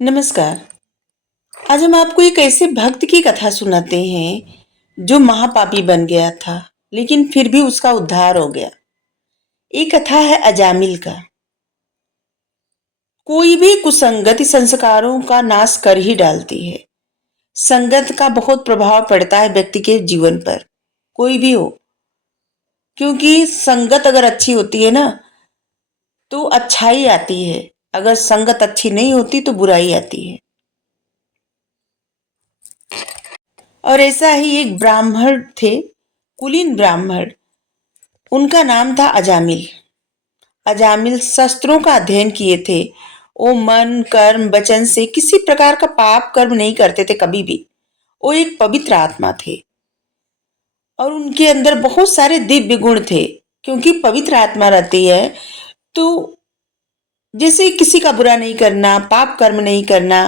नमस्कार। आज हम आपको एक ऐसे भक्त की कथा सुनाते हैं जो महापापी बन गया था, लेकिन फिर भी उसका उद्धार हो गया। ये कथा है अजामिल का। कोई भी कुसंगति संस्कारों का नाश कर ही डालती है। संगत का बहुत प्रभाव पड़ता है व्यक्ति के जीवन पर, कोई भी हो। क्योंकि संगत अगर अच्छी होती है ना, तो अच्छाई आती है। अगर संगत अच्छी नहीं होती तो बुराई आती है। और ऐसा ही एक ब्राह्मण थे, कुलीन ब्राह्मण। उनका नाम था अजामिल। अजामिल शस्त्रों का अध्ययन किए थे। वो मन कर्म वचन से किसी प्रकार का पाप कर्म नहीं करते थे कभी भी। वो एक पवित्र आत्मा थे और उनके अंदर बहुत सारे दिव्य गुण थे। क्योंकि पवित्र आत्मा रहती है तो जैसे किसी का बुरा नहीं करना, पाप कर्म नहीं करना,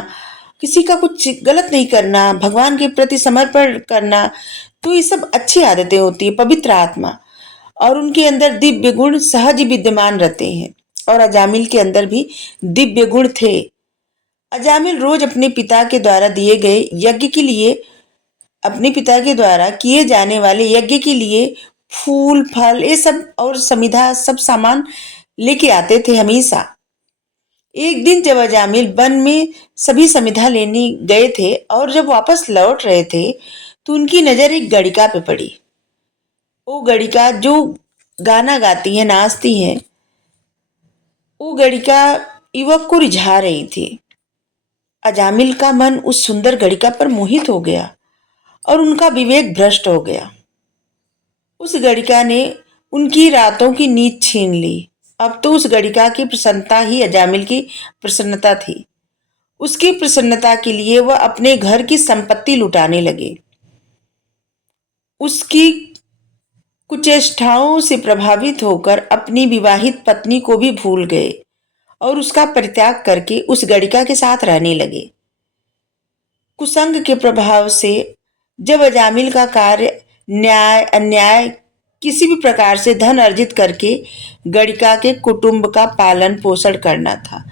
किसी का कुछ गलत नहीं करना, भगवान के प्रति समर्पण करना, तो ये सब अच्छी आदतें होती है पवित्र आत्मा। और उनके अंदर दिव्य गुण सहज ही विद्यमान रहते हैं। और अजामिल के अंदर भी दिव्य गुण थे। अजामिल रोज अपने पिता के द्वारा दिए गए यज्ञ के लिए, अपने पिता के द्वारा किए जाने वाले यज्ञ के लिए फूल फल ये सब और समिधा सब सामान लेके आते थे हमेशा। एक दिन जब अजामिल वन में सभी समिधा लेने गए थे और जब वापस लौट रहे थे तो उनकी नजर एक गड़िका पे पड़ी। वो गड़िका जो गाना गाती है, नाचती है, वो गड़िका युवक को रिझा रही थी। अजामिल का मन उस सुंदर गड़िका पर मोहित हो गया और उनका विवेक भ्रष्ट हो गया। उस गड़िका ने उनकी रातों की नींद छीन ली। अब तो उस गड़िका की प्रसन्नता ही अजामिल की प्रसन्नता थी। उसकी प्रसन्नता के लिए वह अपने घर की संपत्ति लुटाने लगे। उसकी कुचेष्टाओं से प्रभावित होकर अपनी विवाहित पत्नी को भी भूल गए और उसका परित्याग करके उस गड़िका के साथ रहने लगे। कुसंग के प्रभाव से जब अजामिल का कार्य न्याय अन्याय किसी भी प्रकार से धन अर्जित करके गड़िका के कुटुंब का पालन पोषण करना था,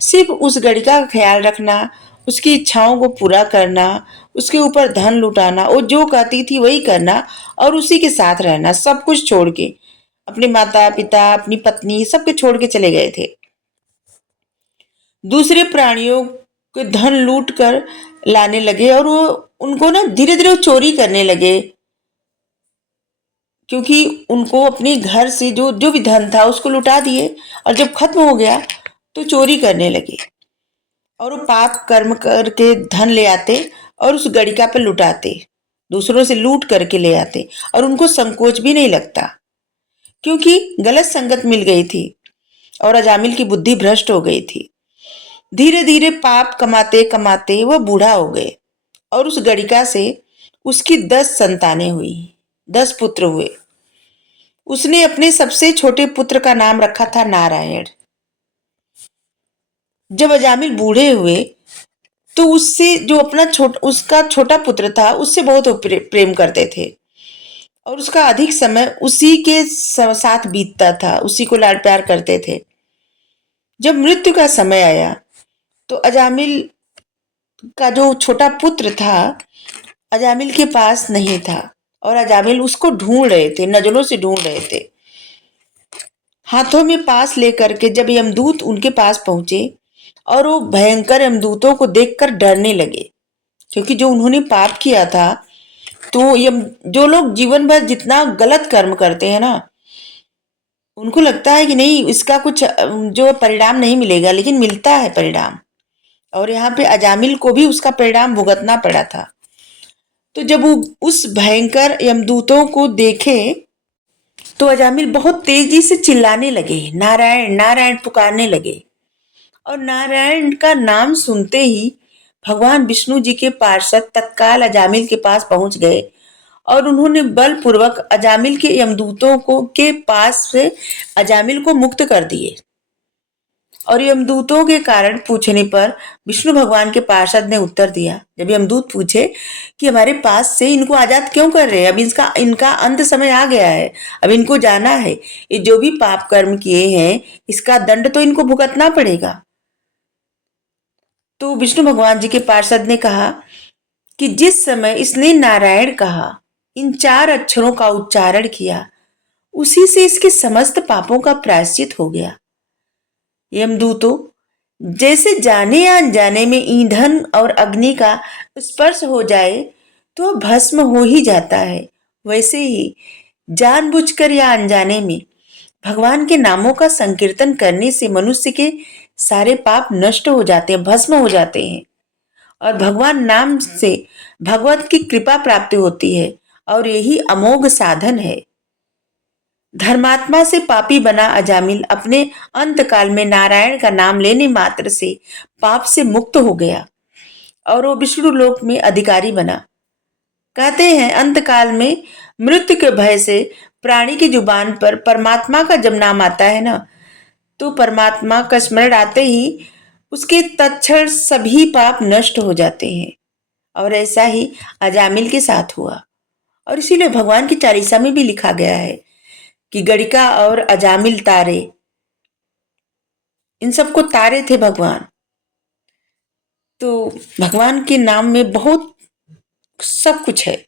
सिर्फ उस गड़िका का ख्याल रखना, उसकी इच्छाओं को पूरा करना, उसके ऊपर धन लुटाना, वो जो कहती थी वही करना और उसी के साथ रहना, सब कुछ छोड़ के अपने माता पिता अपनी पत्नी सबके छोड़ के चले गए थे। दूसरे प्राणियों के धन लूट कर लाने लगे और वो उनको ना धीरे धीरे चोरी करने लगे। क्योंकि उनको अपने घर से जो जो भी धन था उसको लुटा दिए और जब खत्म हो गया तो चोरी करने लगे और वो पाप कर्म करके धन ले आते और उस गड़िका पर लुटाते, दूसरों से लूट करके ले आते और उनको संकोच भी नहीं लगता क्योंकि गलत संगत मिल गई थी और अजामिल की बुद्धि भ्रष्ट हो गई थी। धीरे धीरे पाप कमाते कमाते वह बूढ़ा हो गए और उस गड़िका से उसकी 10 संतानें हुई, 10 पुत्र हुए। उसने अपने सबसे छोटे पुत्र का नाम रखा था नारायण। जब अजामिल बूढ़े हुए तो उससे जो अपना उसका छोटा पुत्र था उससे बहुत वो प्रेम करते थे और उसका अधिक समय उसी के साथ बीतता था, उसी को लाड प्यार करते थे। जब मृत्यु का समय आया तो अजामिल का जो छोटा पुत्र था अजामिल के पास नहीं था और अजामिल उसको ढूंढ रहे थे, नजरों से ढूंढ रहे थे। हाथों में पास लेकर के जब यमदूत उनके पास पहुंचे और वो भयंकर यमदूतों को देखकर डरने लगे क्योंकि जो उन्होंने पाप किया था, तो यम जो लोग जीवन भर जितना गलत कर्म करते हैं ना, उनको लगता है कि नहीं इसका कुछ जो परिणाम नहीं मिलेगा, लेकिन मिलता है परिणाम। और यहाँ पे अजामिल को भी उसका परिणाम भुगतना पड़ा था। तो जब वो उस भयंकर यमदूतों को देखे तो अजामिल बहुत तेजी से चिल्लाने लगे, नारायण नारायण पुकारने लगे। और नारायण का नाम सुनते ही भगवान विष्णु जी के पार्षद तत्काल अजामिल के पास पहुंच गए और उन्होंने बलपूर्वक अजामिल के यमदूतों को के पास से अजामिल को मुक्त कर दिए। और यमदूतों के कारण पूछने पर विष्णु भगवान के पार्षद ने उत्तर दिया, जब यमदूत पूछे कि हमारे पास से इनको आजाद क्यों कर रहे हैं, अब इसका इनका अंत समय आ गया है, अब इनको जाना है, ये जो भी पाप कर्म किए हैं इसका दंड तो इनको भुगतना पड़ेगा। तो विष्णु भगवान जी के पार्षद ने कहा कि जिस समय इसने नारायण कहा, इन 4 अक्षरों का उच्चारण किया, उसी से इसके समस्त पापों का प्रायश्चित हो गया। यमदूतों, जैसे जाने या अनजाने में ईंधन और अग्नि का स्पर्श हो जाए तो भस्म हो ही जाता है, वैसे ही जानबूझकर या अनजाने में भगवान के नामों का संकीर्तन करने से मनुष्य के सारे पाप नष्ट हो जाते हैं, भस्म हो जाते हैं और भगवान नाम से भगवत की कृपा प्राप्ति होती है और यही अमोघ साधन है। धर्मात्मा से पापी बना अजामिल अपने अंतकाल में नारायण का नाम लेने मात्र से पाप से मुक्त हो गया और वो विष्णु लोक में अधिकारी बना। कहते हैं अंतकाल में मृत्यु के भय से प्राणी की जुबान पर परमात्मा का जब नाम आता है ना, तो परमात्मा का स्मरण आते ही उसके तत्क्षण सभी पाप नष्ट हो जाते हैं। और ऐसा ही अजामिल के साथ हुआ और इसीलिए भगवान की चालीसा में भी लिखा गया है कि गणिका और अजामिल तारे, इन सबको तारे थे भगवान। तो भगवान के नाम में बहुत सब कुछ है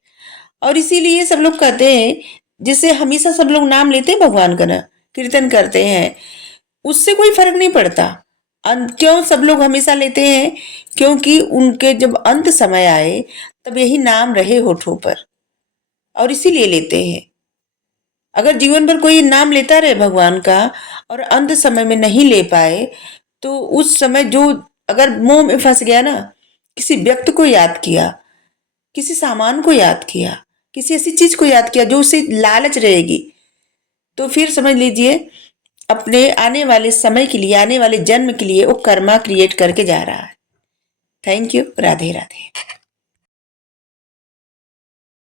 और इसीलिए सब लोग कहते हैं, जैसे हमेशा सब लोग नाम लेते हैं भगवान का ना, कीर्तन करते हैं, उससे कोई फर्क नहीं पड़ता। क्यों सब लोग हमेशा लेते हैं? क्योंकि उनके जब अंत समय आए तब यही नाम रहे होठों पर और इसीलिए लेते हैं। अगर जीवन भर कोई नाम लेता रहे भगवान का और अंत समय में नहीं ले पाए, तो उस समय जो अगर मोह में फंस गया ना, किसी व्यक्ति को याद किया, किसी सामान को याद किया, किसी ऐसी चीज को याद किया जो उसे लालच रहेगी, तो फिर समझ लीजिए अपने आने वाले समय के लिए, आने वाले जन्म के लिए वो कर्मा क्रिएट करके जा रहा है। Thank you. राधे राधे।